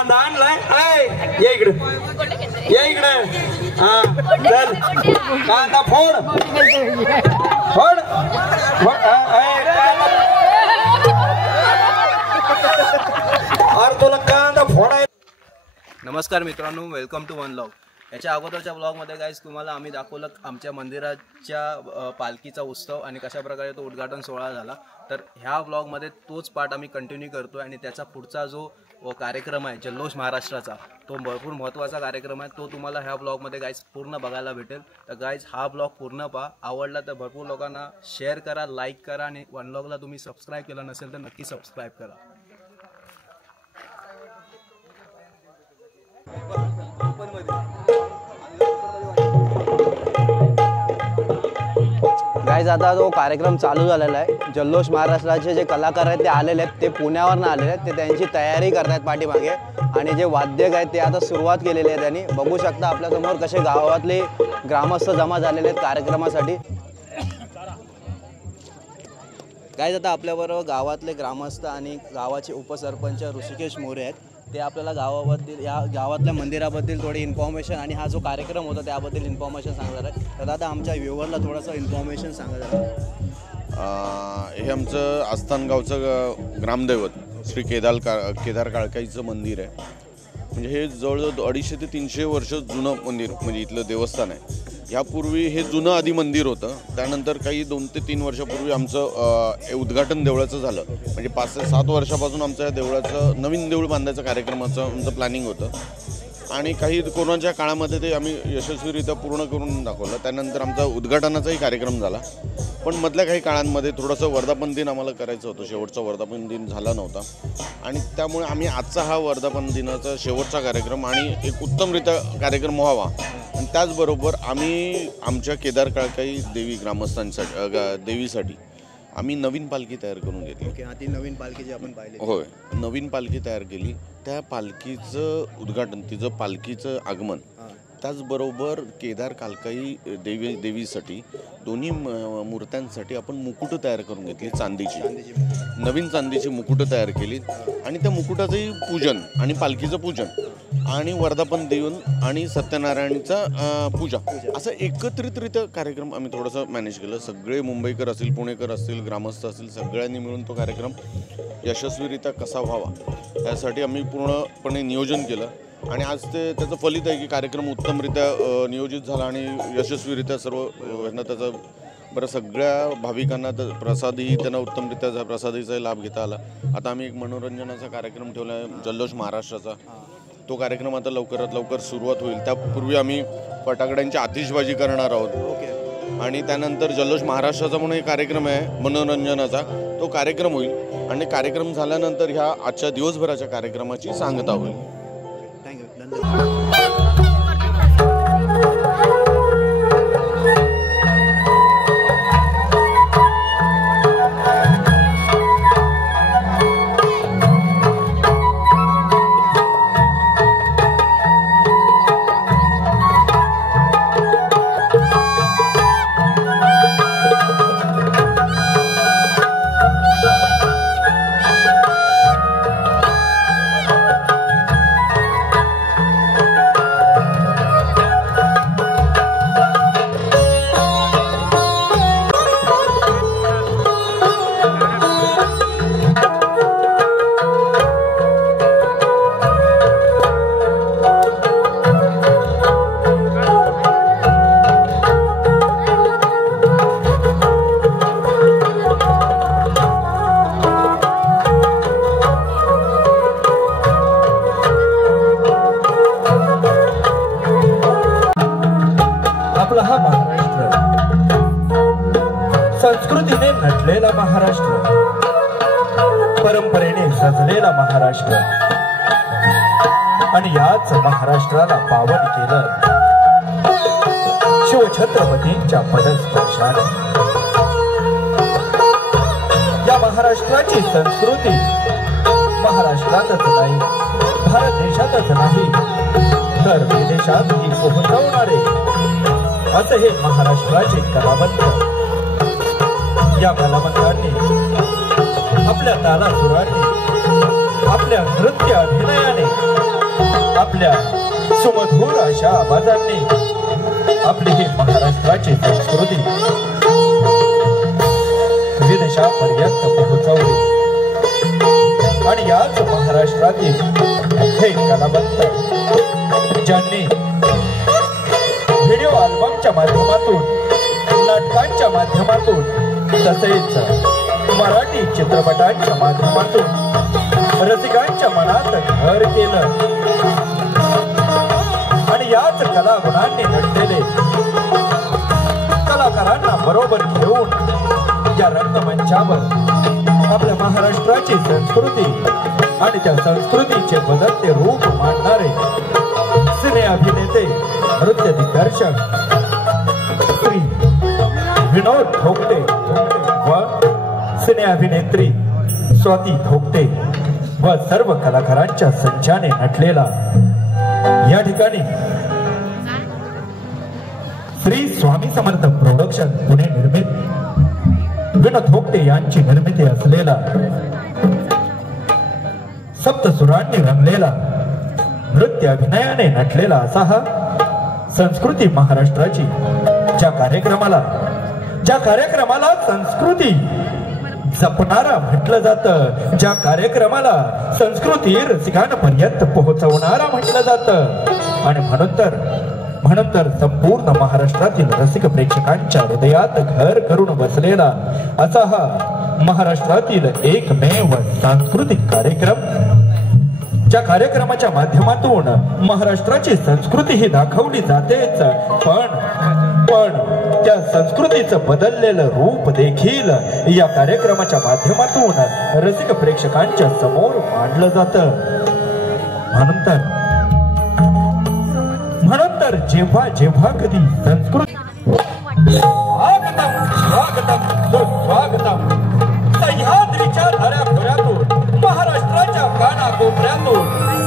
कांदा आणलाय ये इकडे ये इकडे हा चल कांदा फोड फोड तुला कांदा फोडाय. नमस्कार मित्रांनो, वेलकम टू वन लॉग. याच्या अगोदरच्या ब्लॉगमध्ये गाईज तुम्हाला आम्ही दाखवलं आमच्या मंदिराच्या पालखीचा उत्सव आणि कशा प्रकारे तो उद्घाटन सोहळा झाला. तर ह्या ब्लॉगमध्ये तोच पार्ट आम्ही कंटिन्यू करतो आणि त्याचा पुढचा जो कार्यक्रम आहे जल्लोष महाराष्ट्राचा, तो भरपूर महत्त्वाचा कार्यक्रम आहे. तो तुम्हाला ह्या ब्लॉगमध्ये गाईज पूर्ण बघायला भेटेल. तर गाईज हा ब्लॉग पूर्ण पहा. आवडला तर भरपूर लोकांना शेअर करा, लाईक करा आणि वन लॉगला तुम्ही सबस्क्राईब केलं नसेल तर नक्की सबस्क्राईब करा. गाईज आता जो कार्यक्रम चालू झालेला आहे, जल्लोष महाराष्ट्राचे जे कलाकार आहेत ते आलेले आहेत, ते पुण्यावरनं आलेले आहेत. ते त्यांची तयारी करतायत पाठीमागे आणि जे वाद्यक आहेत ते आता सुरुवात केलेली आहे त्यांनी. बघू शकता आपल्यासमोर कसे गावातले ग्रामस्थ जमा झालेले आहेत कार्यक्रमासाठी. गाईज आता आपल्याबरोबर गावातले ग्रामस्थ आणि गावाचे उपसरपंच ऋषिकेश मोरे आहेत. ते आपल्याला गावाबद्दल, या गावातल्या मंदिराबद्दल थोडी इन्फॉर्मेशन आणि हा जो कार्यक्रम होता त्याबद्दल इन्फॉर्मेशन सांगणार आहे. तर दादा आमच्या व्ह्यूवरला थोडंसं इन्फॉर्मेशन सांगणार आहे. हे आमचं आस्थानगावचं ग्रामदैवत श्री केदार काळकाईचं मंदिर आहे. म्हणजे हे जवळजवळ 250 ते 300 वर्ष जुनं मंदिर, म्हणजे इथलं देवस्थान आहे. यापूर्वी हे जुनं आधी मंदिर होतं. त्यानंतर काही 2 ते 3 वर्षापूर्वी आमचं उद्घाटन देवळाचं झालं. म्हणजे 5 ते 7 वर्षापासून आमचं या देवळाचं नवीन देऊळ बांधायचं कार्यक्रमाचं आमचं प्लॅनिंग होतं आणि काही कोरोनाच्या काळामध्ये ते आम्ही यशस्वीरित्या पूर्ण करून दाखवलं. त्यानंतर आमचा उद्घाटनाचाही कार्यक्रम झाला. पण मधल्या काही काळांमध्ये थोडंसं वर्धापन दिन आम्हाला करायचं होतं. शेवटचा वर्धापन दिन झाला नव्हता आणि त्यामुळे आम्ही आजचा हा वर्धापन दिनाचा शेवटचा कार्यक्रम आणि एक उत्तमरित्या कार्यक्रम व्हावा आणि त्याचबरोबर आम्ही आमच्या केदार काळकाई देवी ग्रामस्थांसाठी देवीसाठी आम्ही नवीन पालखी तयार करून घेतली. ओके, ती नवीन पालखी जी आपण पाहिली, होय, नवीन पालखी तयार केली. त्या पालखीचं उद्घाटन, तिचं पालखीचं आगमन, त्याचबरोबर केदार कालकाई देवीसाठी दोन्ही मूर्त्यांसाठी आपण मुकुटं तयार करून घेतली. चांदीची नवीन चांदीची मुकुटं तयार केली आणि त्या मुकुटाचंही पूजन आणि पालखीचं पूजन आणि वर्धापन देऊन आणि सत्यनारायणचा पूजा असं एकत्रितरित्या कार्यक्रम आम्ही थोडंसं मॅनेज केलं. सगळे मुंबईकर असतील, पुणेकर असतील, ग्रामस्थ असतील, सगळ्यांनी मिळून तो कार्यक्रम यशस्वीरित्या कसा व्हावा यासाठी आम्ही पूर्णपणे नियोजन केलं आणि आज ते त्याचं फलित आहे की कार्यक्रम उत्तमरित्या नियोजित झाला आणि यशस्वीरित्या सर्व त्याचा बरं सगळ्या भाविकांना प्रसादही त्यांना उत्तमरित्या प्रसादीचाही लाभ घेता आला. आता आम्ही एक मनोरंजनाचा कार्यक्रम ठेवला आहे जल्लोष महाराष्ट्राचा. तो कार्यक्रम आता लवकरात लवकर सुरुवात होईल. त्यापूर्वी आम्ही फटाकड्यांची आतिषबाजी करणार आहोत. ओके, आणि त्यानंतर जल्लोष महाराष्ट्राचा म्हणून एक कार्यक्रम आहे मनोरंजनाचा, तो कार्यक्रम होईल आणि कार्यक्रम झाल्यानंतर ह्या आजच्या दिवसभराच्या कार्यक्रमाची सांगता होईल. थँक्यू, धन्यवाद. संस्कृतीने नटलेला महाराष्ट्र, परंपरेने सजलेला महाराष्ट्र आणि याच महाराष्ट्राला पावन केलं शिवछत्रपतींच्या पदस्पर्शाने. या महाराष्ट्राची संस्कृती महाराष्ट्रातच नाही, भारत देशातच नाही तर विदेशातही पोहोचवणारे असे हे महाराष्ट्राचे कलावंत. या कलावंतांनी आपल्या तालासुरांनी, आपल्या नृत्य अभिनयाने आपल्या सुमधुर अशा आवाजांनी आपली ही महाराष्ट्राची संस्कृती विदेशापर्यंत पोहोचवली आणि याच महाराष्ट्रातील हे कलावंत ज्यांनी व्हिडिओ अल्बमच्या माध्यमातून, नाटकांच्या माध्यमातून तसेच मराठी चित्रपटांच्या माध्यमातून रसिकांच्या मनात घर केलं आणि याच कलागुणांनी नटलेले कलाकारांना बरोबर घेऊन या रंगमंचावर आपल्या महाराष्ट्राची संस्कृती आणि त्या संस्कृतीचे बदलते रूप मांडणारे सिने अभिनेते, नृत्य दिग्दर्शक श्री विनोद धोकटे व सिने अभिनेत्री स्वाती धोकटे व सर्व कलाकारांच्या संचाने नटलेला या ठिकाणी श्री स्वामी समर्थ प्रोडक्शन पुणे निर्मित विनोद धोकटे यांची निर्मिती असलेला सप्तसुरांनी रंगलेला नृत्य अभिनयाने नटलेला असा हा संस्कृती महाराष्ट्राची ज्या कार्यक्रमाला संस्कृती जपणारा म्हटलं जातं, ज्या कार्यक्रमाला संस्कृती रसिकांपर्यंत पोहोचवणारा म्हटलं जातं आणि म्हणून तर संपूर्ण महाराष्ट्रातील रसिक प्रेक्षकांच्या हृदयात घर करून बसलेला असा हा महाराष्ट्रातील एकमेव सांस्कृतिक कार्यक्रम, ज्या कार्यक्रमाच्या माध्यमातून महाराष्ट्राची संस्कृती ही दाखवली जातेच, पण त्या संस्कृतीचं बदललेलं रूप देखील या कार्यक्रमाच्या माध्यमातून रसिक प्रेक्षकांच्या समोर मांडलं जातं। म्हणून तर जेव्हा कधी संस्कृती स्वागतम सह्याद्रीच्या दऱ्याखोऱ्यातून महाराष्ट्राच्या कानाकोपऱ्यातून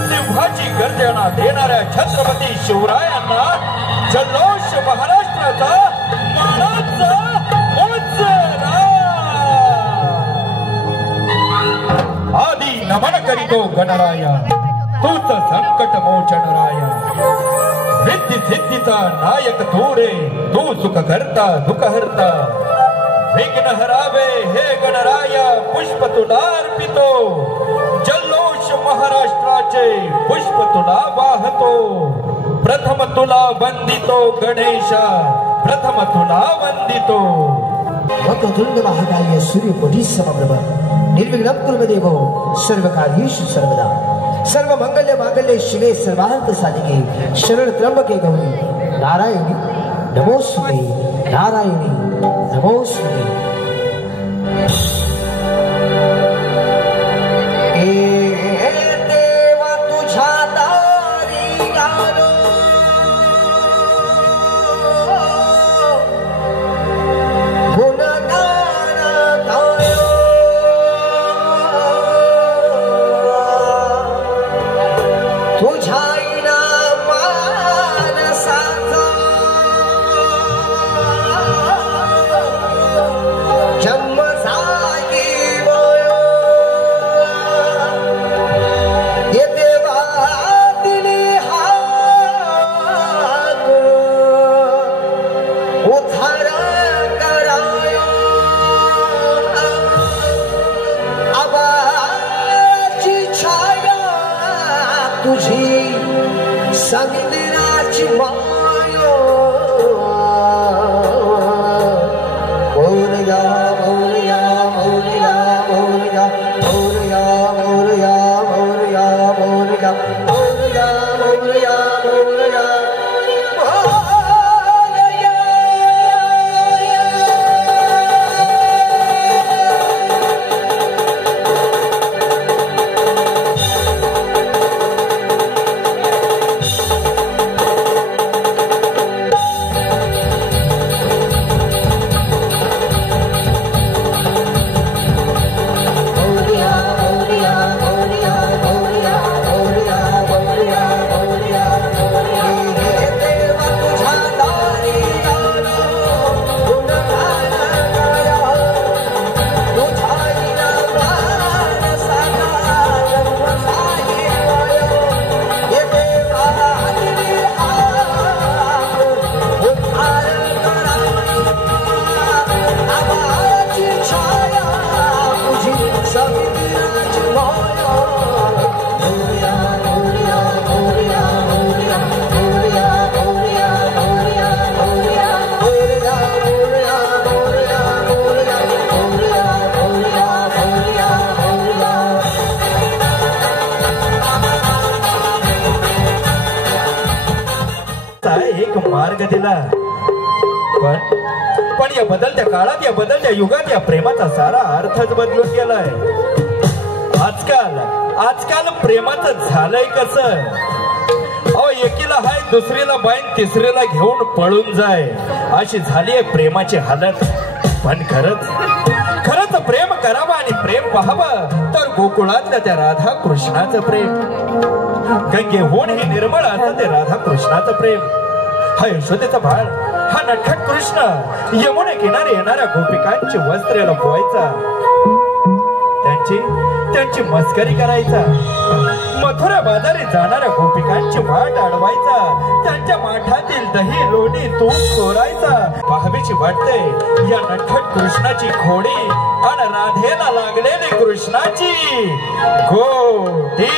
सिंहाची गर्जना देणाऱ्या छत्रपती शिवरायांना जल्लोष महाराष्ट्राचा मानाचा मोजरा आदी नमन करीतो गणराया तूच संकट मोचनराया रिद्धी सिद्धीचा नायक तू रे तू सुख करता दुःख हरता विघ्न हरावे हे गणराया पुष्प तुला अर्पितो जल्लोष महाराष्ट्राचे पुष्प तुला वाहतो प्रथम तुला वंदितो गणेशा प्रथम तुला वंदितो वक्रतुंड महाकाय सूर्यकोटी समप्रभ निर्विघ्नं कुरु देवो सर्वकार्येषु सर्वदा सर्व मंगल्य मांगल्ये शिवे सर्वार्थ साधिके शरण त्र्यंबके गौरी नारायणी नमोस्तुते नारायणी नमोस्तुते। देवा तुझ्या दारी आलो समिंदराची माया मोरया मोरया मोरया मोरया मोरया मोरया मोरया मोरया मोरया मोरया मोरया दिला. पण या बदलत्या काळात, या बदलत्या युगात या प्रेमाचा सारा अर्थच बदलून गेलाय. आजकाल प्रेमाचं झालंय कसं? अहो, एकीला हाय, दुसरीला बाईन, तिसरीला घेऊन पळून जाय, अशी झालीये प्रेमाची हालत. पण खरंच प्रेम करावं आणि प्रेम पाहावं तर गोकुळातल्या त्या राधा कृष्णाचं प्रेम. गंगेहून हे निर्मळ असं ते राधा कृष्णाचं प्रेम. हा यशोदेचा बाळ, हा नटखट कृष्ण यमुने किनारी येणाऱ्या गोपिकांची वस्त्रे लपवायचा, त्यांची मस्करी करायचा, मथुरा बाजारी जाणाऱ्या गोपिकांची वाट अडवायचा, त्यांच्या माठातील दही लोणी तूप चोरायचा. पाहावीची वाटते या नटखट कृष्णाची खोडी आणि राधेला लागलेली कृष्णाची गोडी.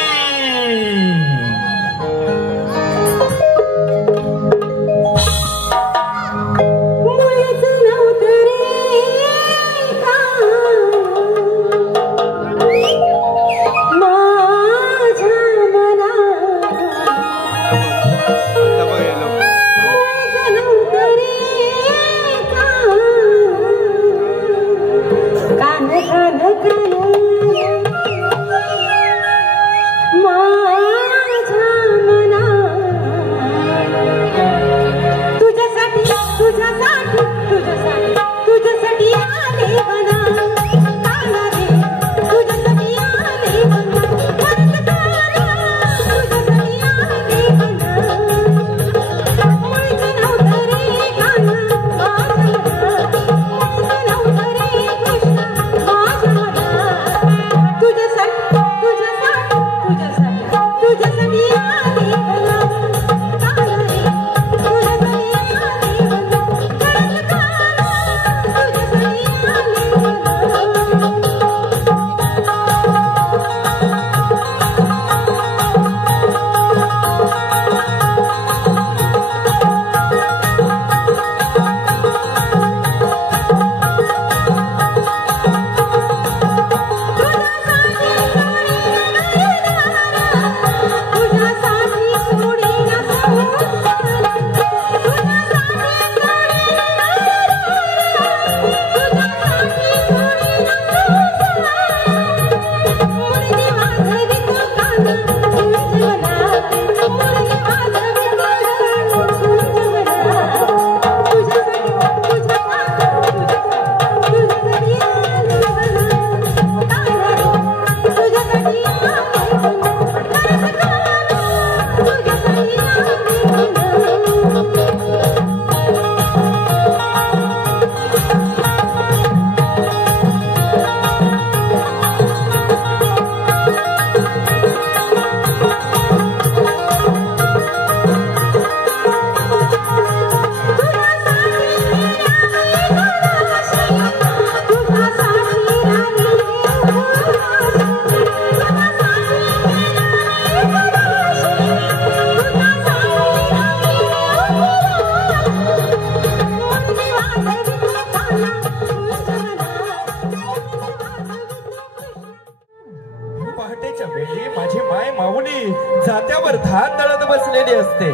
जात्यावर धान दळत बसलेली असते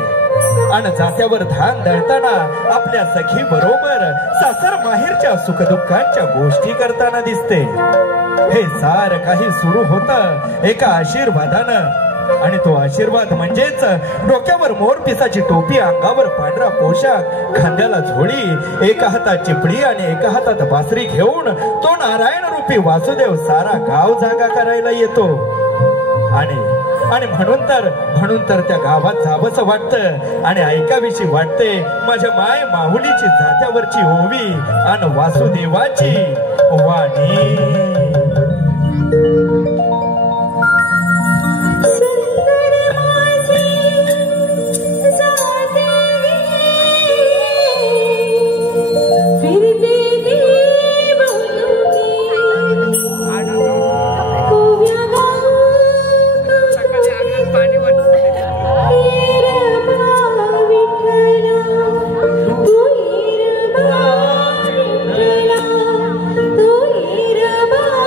आणि जात्यावर धान दळताना आपल्या सखी बरोबर सासर माहेरच्या सुखदुःखांच्या गोष्टी करताना दिसते. हे सार काही सुरू होतं एका आशीर्वादानं आणि तो आशीर्वाद म्हणजेच डोक्यावर मोरपिसाची टोपी, अंगावर पांढरा पोशाख, खांद्याला झोळी, एका हातात चिपडी आणि एका हातात बासरी घेऊन तो नारायण रूपी वासुदेव सारा गाव जागा करायला येतो. आणि म्हणून तर त्या गावात जावंसं वाटतं आणि ऐकावीशी वाटते माझ्या माय माहुलीची जात्यावरची ओवी आणि वासुदेवाची वाणी. Bye.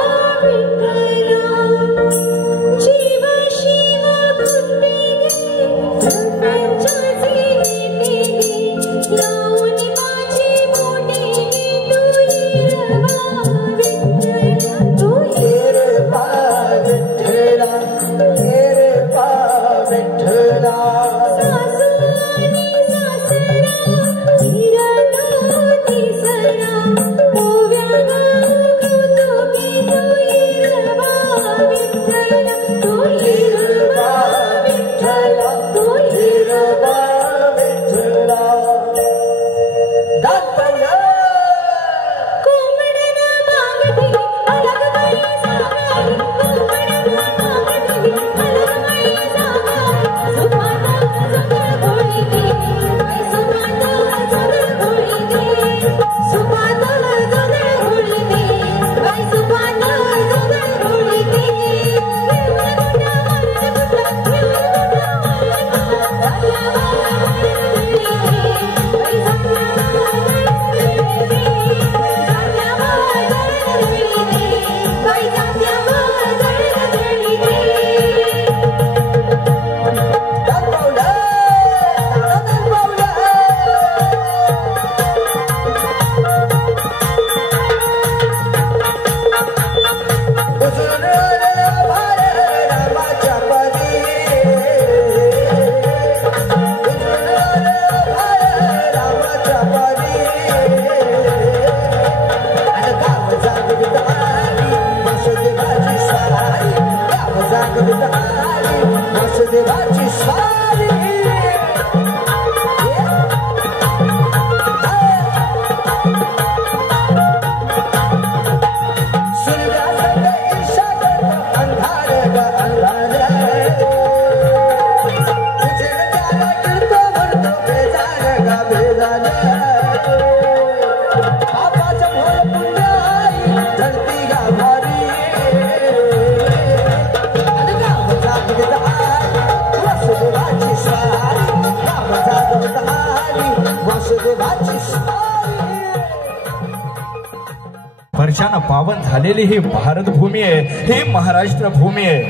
वर्षानं पावन झालेली ही भारत भूमी आहे, ही महाराष्ट्र भूमी आहे.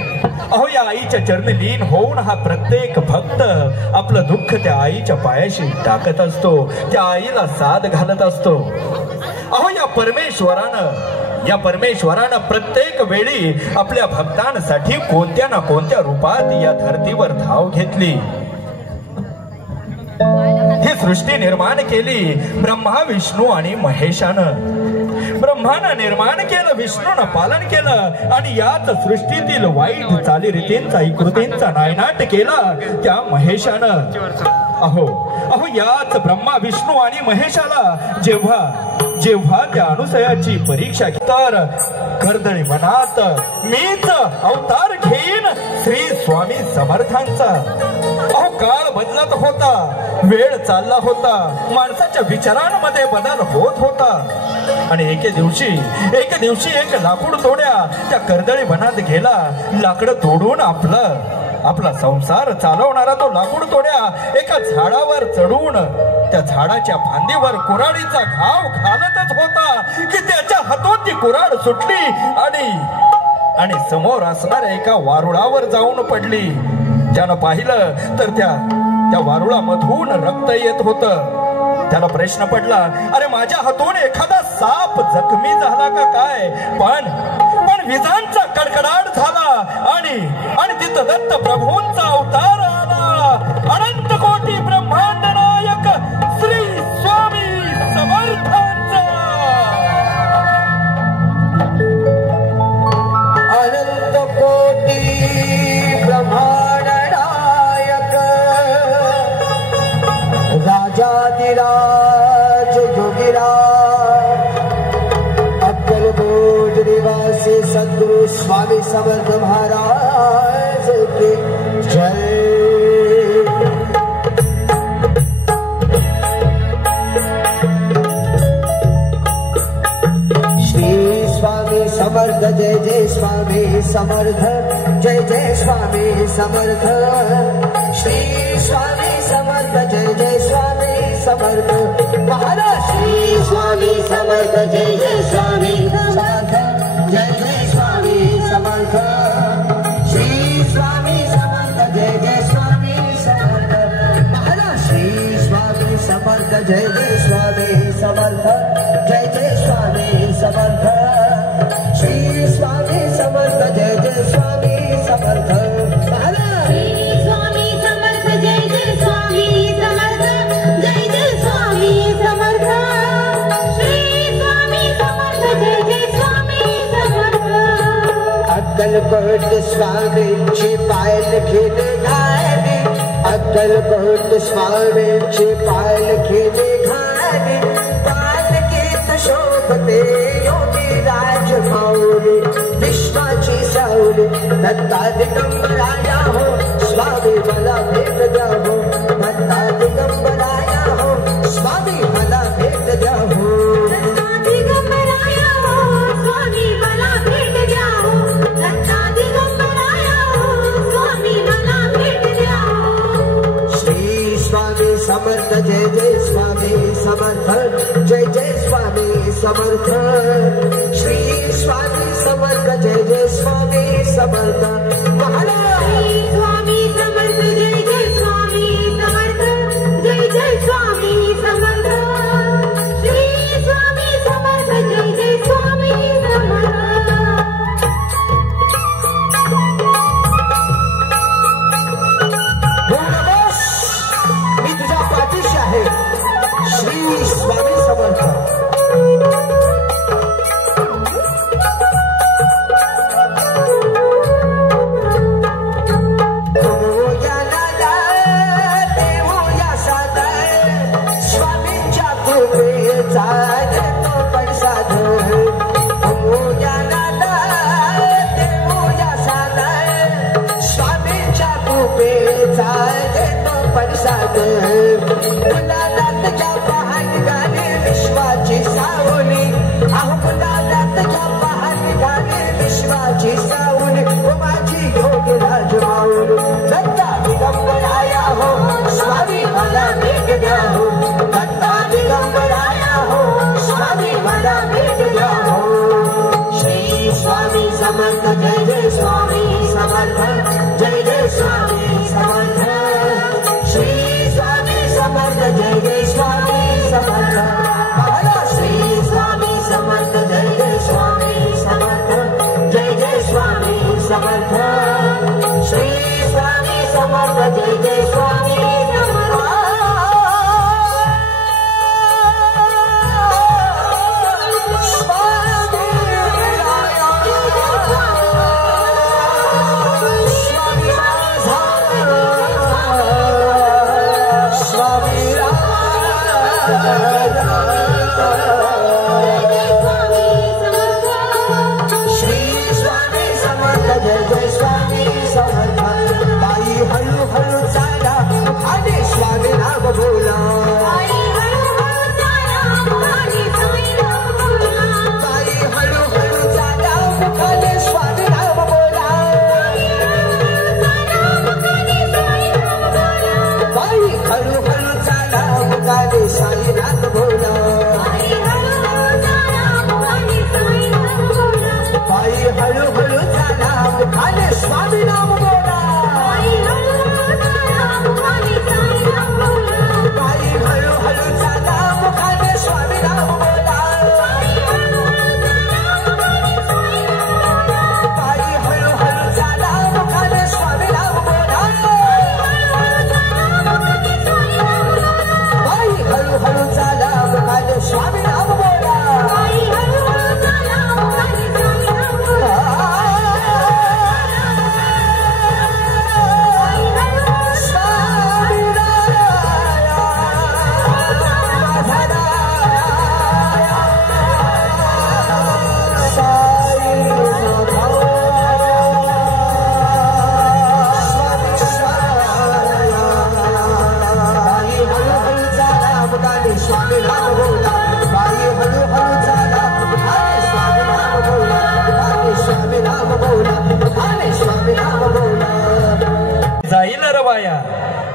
अहो या आईच्या चरणी लीन होऊन हा प्रत्येक भक्त आपलं दुःख त्या आईच्या पायाशी टाकत असतो, त्या आईला साथ घालत असतो. अहो या परमेश्वरानं प्रत्येक वेळी आपल्या भक्तांसाठी कोणत्या ना कोणत्या रूपात या धर्तीवर धाव घेतली. ही सृष्टी निर्माण केली ब्रह्मा विष्णू आणि महेशानं. ब्रह्मानं निर्माण केलं, विष्णूनं पालन केलं आणि याच सृष्टीतील वाईट चालीरीतींचा कृतींचा नायनाट केला त्या महेशानं. अहो याच ब्रह्मा विष्णू आणि महेशाला जेव्हा त्या अनुसयाची परीक्षा तर कर्दळी मनात मीच अवतार घेईन श्री स्वामी समर्थांचा. अहो काळ बदलत होता, वेळ चालला होता, माणसाच्या विचारांमध्ये बदल होत होता आणि एके दिवशी एक लाकूड तोड्या त्या कर्दळी वनात गेला. लाकडं तोडून आपला संसार चालवणारा तो लाकूड तोड्या एका झाडावर चढून त्या झाडाच्या फांदीवर कुऱ्हाडीचा घाव घालतच होता की त्याच्या हातून ती कुऱ्हाड सुटली आणि समोर असणाऱ्या एका वारुळावर जाऊन पडली. त्यानं पाहिलं तर त्या वारुळामधून रक्त येत होतं. त्याला प्रश्न पडला, अरे माझ्या हातून एखादा साप जखमी झाला का काय? पण विजांचा कडकडाट झाला आणि तिथं दत्त प्रभूंचा अवतार आला. अनंत कोटी ब्रह्मांड नायक श्री स्वामी समर्थांचा. अनंत कोटी ब्रह्मांड नायक राजाधिराज योगीराज अक्कलकोट निवासी सद्गुरु स्वामी समर्थ महाराज के जय. श्री स्वामी समर्थ जय जय स्वामी समर्थ जय जय स्वामी समर्थ. श्री स्वामी समर्थ जय जय स्वामी समर्थ महाराज. श्री स्वामी समर्थ जय जय स्वामी समर्थ जय जय स्वामी समर्थ. श्री स्वामी समर्थ जय जय स्वामी समर्थ महाराज. श्री स्वामी समर्थ जय जय स्वामी समर्थ जय जय स्वामी समर्थ. श्री स्वामी समर्थ जय जय स्वामी समर्थ महाराज. श्री स्वामी समर्थ जय जय स्वामी समर्थ जय जय स्वामी समर्थ. श्री स्वामी समर्थ जय जय स्वामी समर्थ. अक्कलकोट स्वामींची पालखीने घाली, अक्कलकोट स्वामींची पालखीने घाली. पालखीत शोभते योगी राज माऊली, विश्वाची सावली दत्ता दिगंबराया हो. स्वामी मला भेट द्या हो, दत्ता दिगंबराया हो. स्वामी मला भेट द्या हो. दत्ता दिगंबराया हो, स्वामी मला भेट द्या हो. दत्ता दिगंबराया हो, स्वामी मला भेट द्या हो. श्री स्वामी समर्थ जय जय स्वामी समर्थ जय जय स्वामी समर्थ. श्री स्वामी समर्थ जय जय स्वामी समर्थ महाराज. श्री स्वामी समर्थ जय जय स्वामी समर्थ जय जय स्वामी समर्थ. श्री स्वामी समर्थ जय जय स्वामी समर्थ. भूनवास मी तुझ्या पाठीशी आहे. श्री स्वामी समर्थ. समर्थ जय जय स्वामी समर्थ जय जय स्वामी समर्थ श्री स्वामी समर्थ जय जय स्वामी समर्थ श्री स्वामी समर्थ जय जय स्वामी समर्थ जय जय स्वामी समर्थ श्री स्वामी समर्थ जय जय स्वामी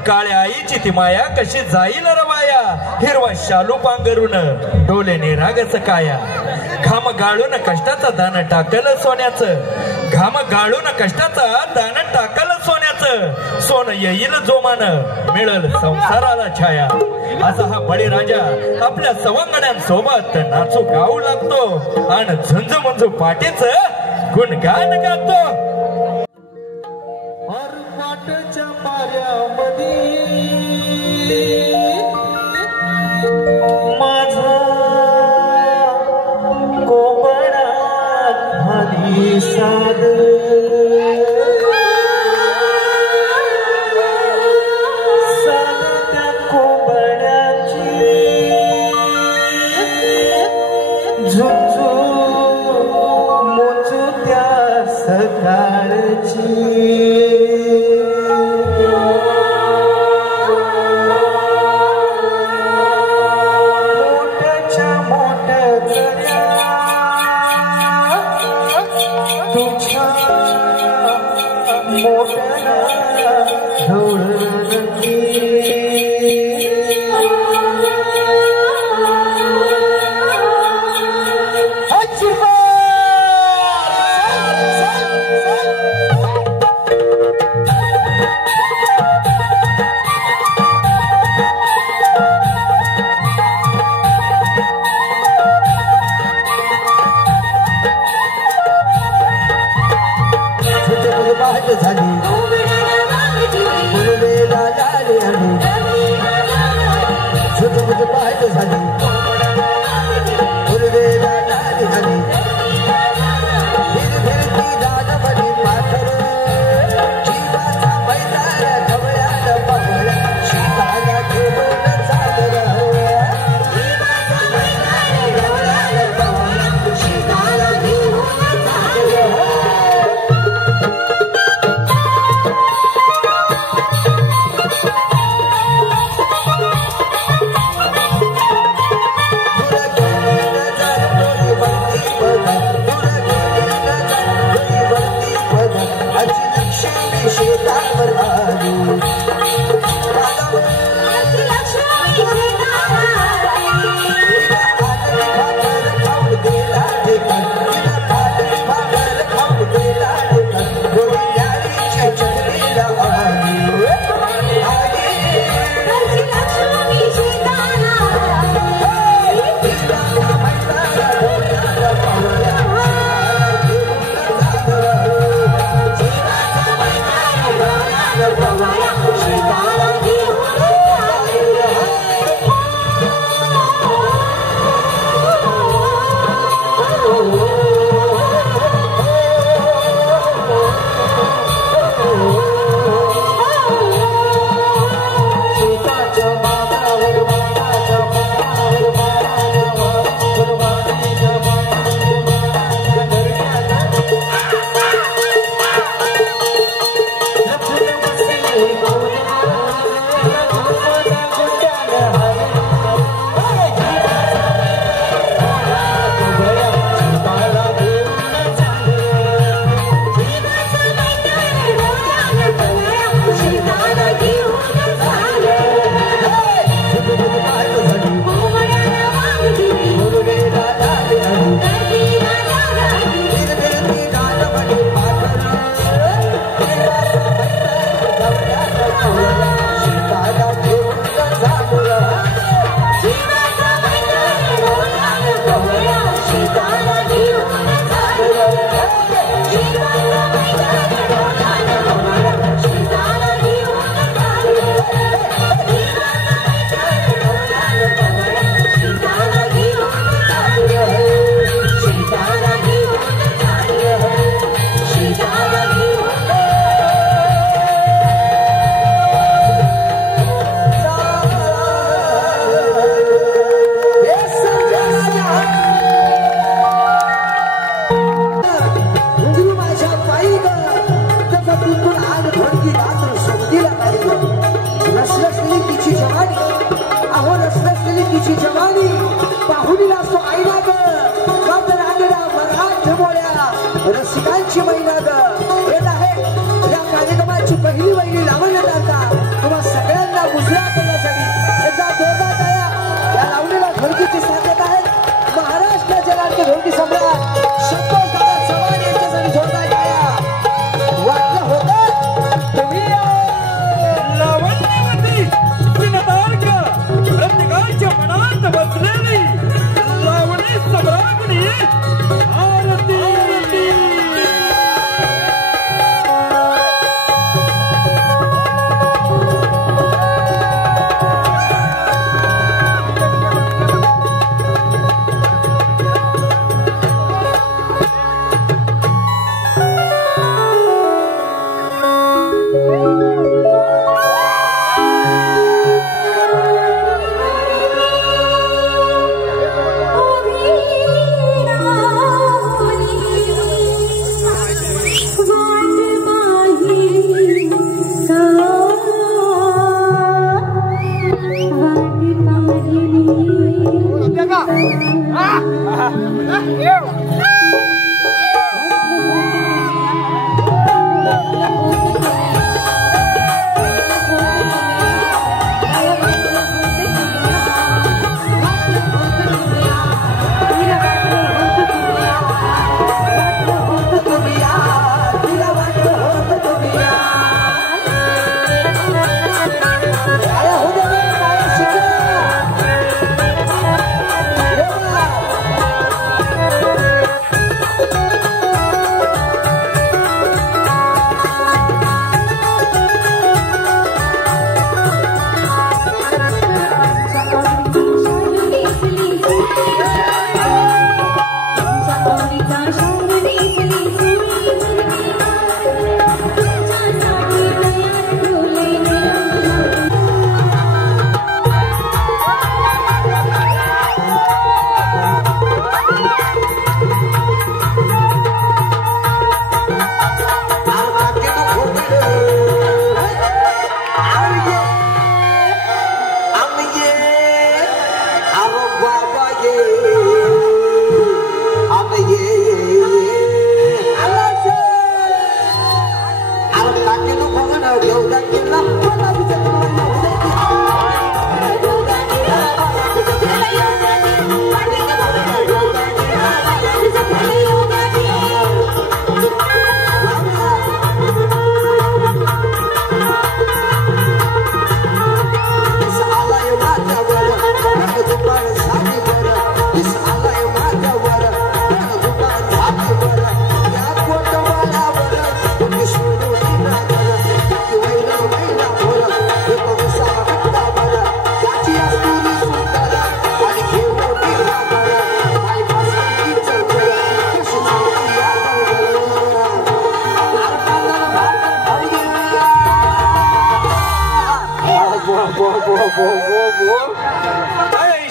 काळ्या आईची ती माया कशी जाईल रवाया हिरवा शालू पांघरून डोले निरागच काया घाम गाळून कष्टाचा दान टाकल सोन्याचं घाम गाळून कष्टाचा दान टाकल सोन्याचं सोन येईल जोमान मिळल संसाराला छाया असा हा बळीराजा आपल्या सवंगड्यांसोबत नाचू गाऊ लागतो आणि झुंज मंजू पाटीच गुणगान गातो पाटच्या पाऱ्यामध्ये माझा कोबडात भाली साद त्या कोबड्याची झुंजू मोजू त्या सकाळची रसिकांची महिना येत आहे. या कार्यक्रमाची पहिली वहिनी लावण्याकरता तुम्हा सगळ्यांना उजळा करण्यासाठी एकदा जोरदार टाळ्या. या लावलेल्या ढोलकीची साथ देत आहेत महाराष्ट्राचे लाडके ढोलकी सम्राट संतोष दादा चव्हाण यांच्यासाठी जोरदार टाळ्या. वाटलं होतं तुम्ही लावण्यवती विनतार्घ्य प्रत्येकाच्या मनात बसलेली लावणी सम्राज्ञी आरती.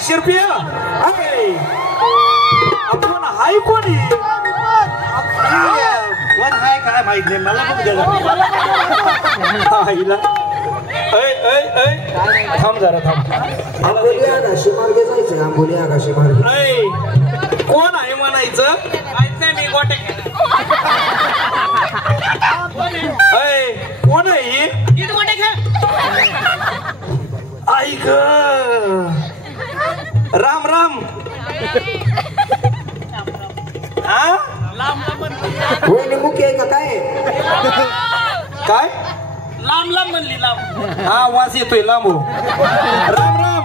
शिरपिया आपण हाय कोणी कोण हाय काय माहित नाही मला पण थांब जरा थांब. आंबोली आकाशी मार्गे जायचं. आंबोली आकाशी मार्गे कोण आहे म्हणायचं मी गोटे कोण आहे ऐक राम राम होय निमुकी आहे का काय काय लांब लांब म्हणली लांब हा वास येतोय लांब हो. राम राम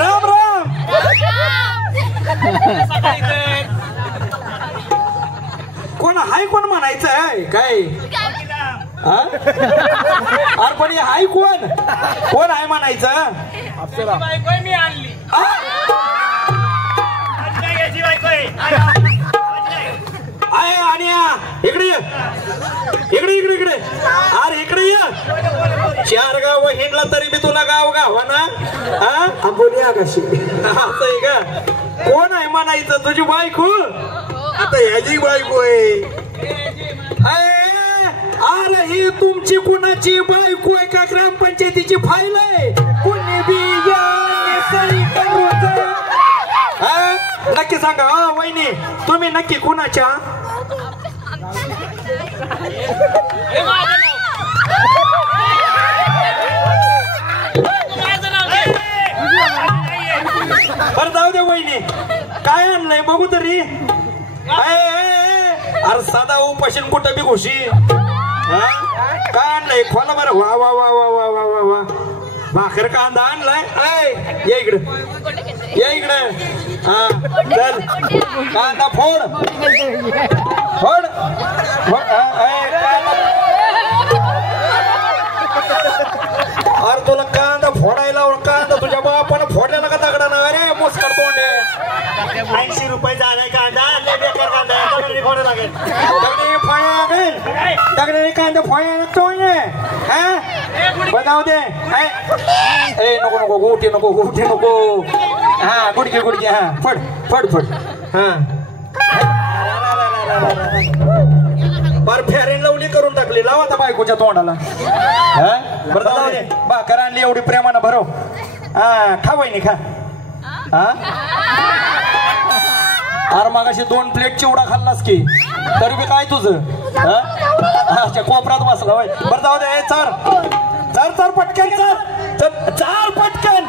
राम राम कोण हाय कोण म्हणायचं आहे काय अरे पण हाय कोण कोण आहे म्हणायचं मी आणली आहे आणि इकडे इकडे इकडे इकडे अरे इकडे ये 4 गाव हिंडला तरी मी तुला गाव गाव ना आंबोली आकाशी असं आहे का कोण आहे म्हणायचं तुझी बायको आता ह्याची बायको आहे अरे ही तुमची कुणाची बायको आहे का ग्रामपंचायतीची फाईल आहे कुणी बी नक्की सांगा वहिनी तुम्ही नक्की कुणाच्या बरं जाऊ दे वहिनी काय आणलंय बघू तरी अरे साधा उपाशीन कुठं बी घुशी काय आणलंय खोला बरं वा वा वा वा वा वा वा वा भाकर कांदा आणलाय ये इकडे हा चल कांदा फोड फोड अरे तुला कांदा फोडायला कांदा तुझ्या बापानं फोडलेला का दगडा ना अरे मुस्कट तोंडे 80 रुपये झाले कांदा बेकार कांदा फोडा लागेल दगडाने कांदा फोडायला तोंडे हा बताव दे ए नको नको गोटी नको हा गुडकी हा फड हा बार फेरेन लवली करून टाकली लावा आता बायकोच्या तोंडाला बरं भाकर आणली एवढी प्रेमानं भरव हा खा वहिनी खा हा अरे मगाशी 2 प्लेट चिवडा खाल्लास की तरी बी काय तुझं अच्छा कोपऱ्यात बसला होय बरं जाऊ दे चार पटकन चार पटकन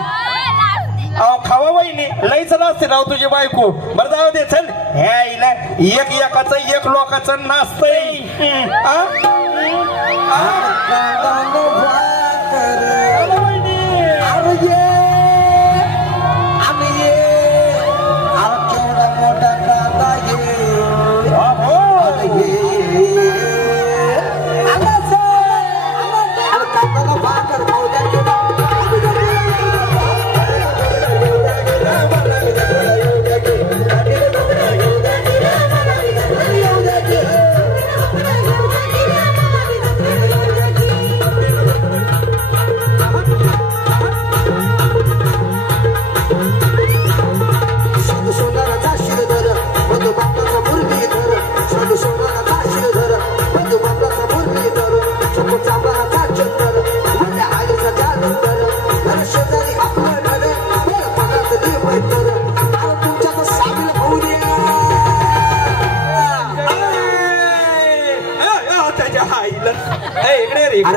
खावा वहिनी लईच असते राव तुझी बायको बरं जाऊ दे चल एक एकाचं एक लोकांचं नाचतंय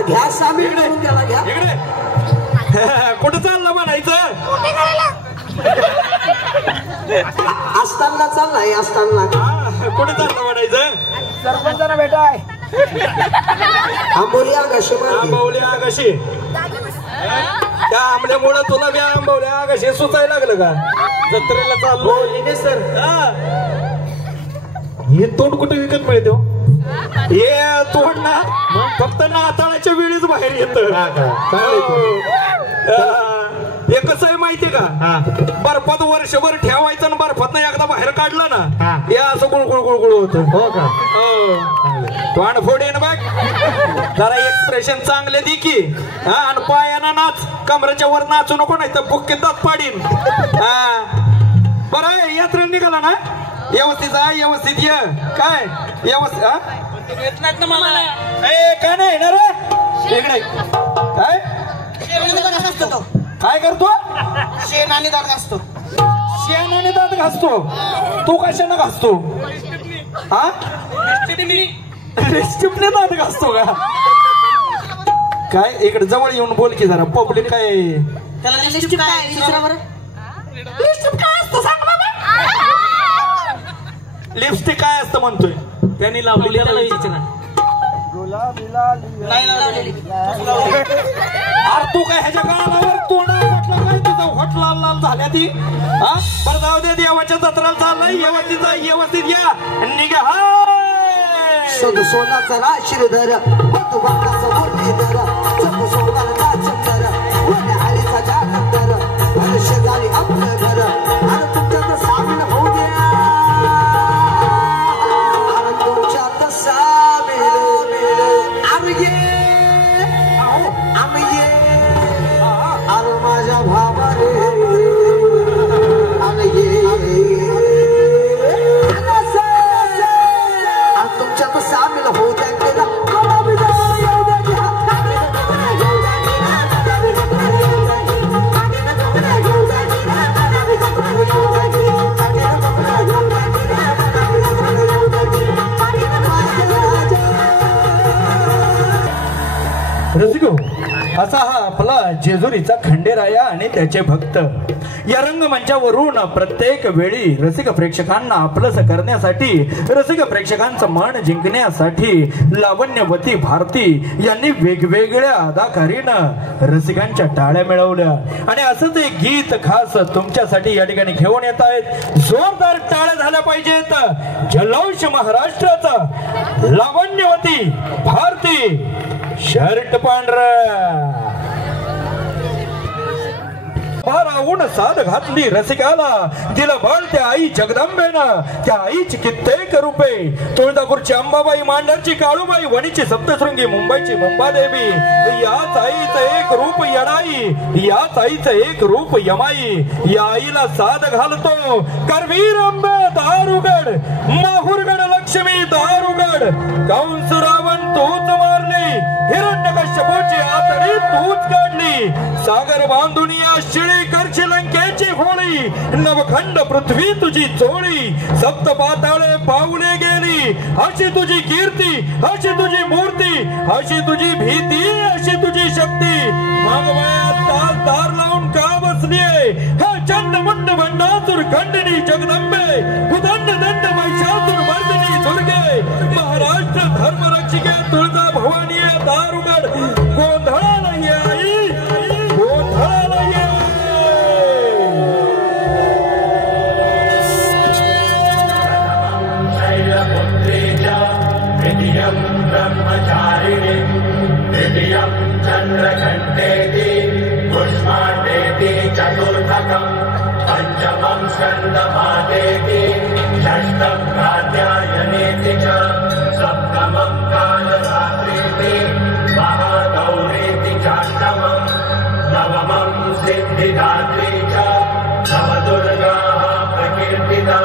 घ्या सामील करून त्याला घ्या इकडे कुठं चाललं म्हणायचं असताना चाललाय असताना कुठं चाललं म्हणायचं सरपंचाला भेटाय आंबोली आगाशी त्या आंबल्यामुळे तुला बी आंबवल्या आगाशी सुचायला लागलं का जत्रेला चाललो सर हे तोंड कुठे विकत मिळतो हे तोंड ना फक्त नाताळाच्या वेळीच बाहेर येत हे कसं आहे माहितीये का बर्फात वर्षभर ठेवायचं आणि बर्फात एकदा बाहेर काढलं ना हे असं गुळगुळ होत हो का तोंड फोडेन बघ जरा एक्सप्रेशन चांगले दे की आणि पायाना नाच कमरेच्या वर नाचू नको नाही तर बुक्कीत दात पाडीन बरं यात्रा निघाला ना व्यवस्थित व्यवस्थित ये काय व्यवस्थित काय नाही येणार इकडे काय करतो शेण आणि दात घासतो तू कशाने घासतो हा लिपस्टिकने दात घासतो का काय इकडे जवळ येऊन बोल की जरा पब्लिक काय लिपस्टिक काय असतं म्हणतोय त्यांनी लावली त्याला विचारा अरे तू काय ह्याच्या गालावर तोंडा म्हटलं काय तुझा होट लाल लाल झाल्या ती बरं जाऊ दे देवाच्या जत्राला चाललंय व्यवस्थित या निघा सोनाचा राशीधर तू बापाचा मुरलीधर सोनाला चंदर हरीचा जागंदर शेजारी आपलं घर आणि तुमच्यात सामील होऊ द्या माझ्या भावाने तुमच्या तो सामील होऊ द्या रसिको, असा हा आपला जेजुरीचा खंडेराया आणि त्याचे भक्त. या रंगमंचावरून प्रत्येक वेळी रसिक प्रेक्षकांना आपलंस करण्यासाठी, रसिक प्रेक्षकांचं मन जिंकण्यासाठी लावण्यवती भारती यांनी वेगवेगळ्या अदाकारीनं रसिकांच्या टाळ्या मिळवल्या. आणि असंच एक गीत खास तुमच्यासाठी या ठिकाणी घेऊन येत आहेत. जोरदार टाळ्या झाल्या पाहिजेत. जल्लोष महाराष्ट्राचा लावण्यवती भारती, शर्ट पांढरा, भारावून साध घातली रसिकाला, दिलं बळ त्या आई जगदंबेनं, त्या आईची कित्येक रूपे. तुळजापूरची अंबाबाई, मांडरची काळूबाई, वणीची सप्तशृंगी, मुंबईची मुंबादेवी. याच आईचं एक रूप यडाई, याच आईचं एक रूप यमाई. या आईला साध घालतो करवीर अंबे दारुगड, माहुरगड लक्ष्मी दारुगड. कंस रावण तूच मारली, हिरण्यकश्यपूची आतडी तूच काढली. सागर बांधून या शिळी करची लंकेची होळी, नवखंड पृथ्वी तुझी चोळी. सप्त पाताळे पावले गेली, अशी तुझी कीर्ती, अशी तुझी मूर्ती, अशी तुझी भीती, अशी तुझी शक्ती. भगवयात ताल तार लावून का बसलीये, हा चंड मुंड भंडासुर खंडनी जगदंबे, उदंड दंड महिषासुर मर्दिनी दुर्गे. महाराष्ट्र धर्मरक्षिके तुळजा भवानी दारुगड. गोंधळाला ये आई, गोंधळाला ये. चंद्रघंटेति पुष्पाण्डेति चतुर्थकं पंचमं स्कंदमादेति षष्ठं कात्यायनेति च सप्तमं कालरात्रीति महागौरीति चाष्टमं नवमं सिद्धिदात्री च नवदुर्गाः प्रकीर्तिता.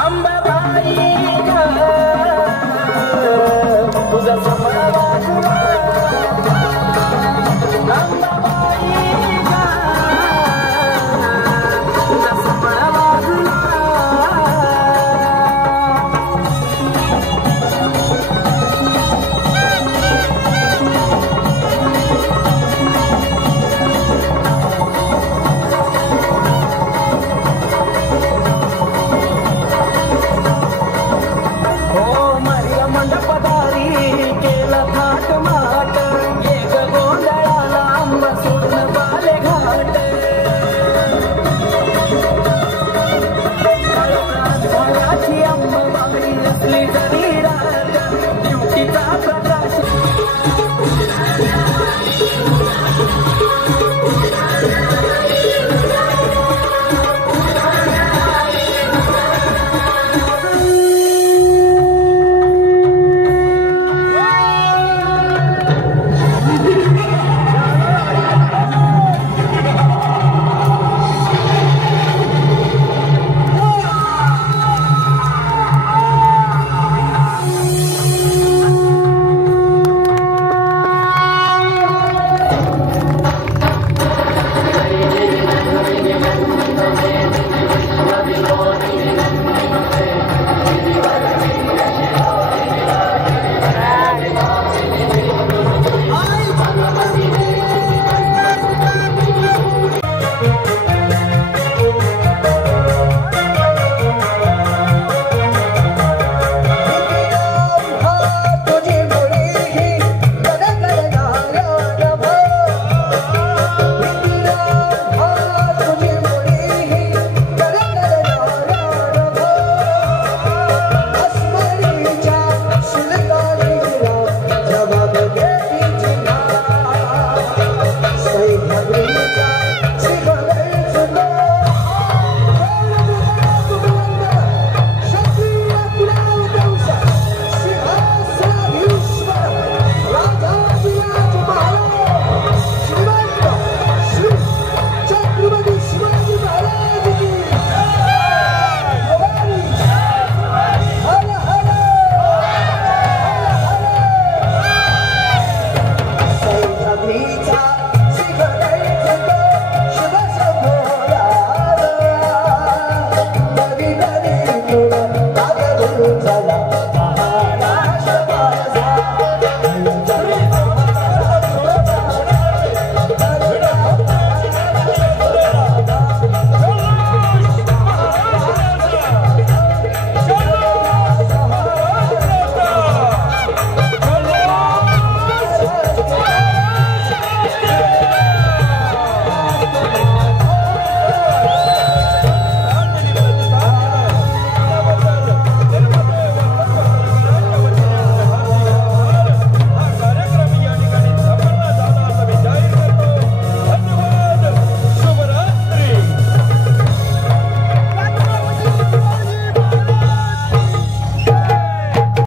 अंबाबाई तुझा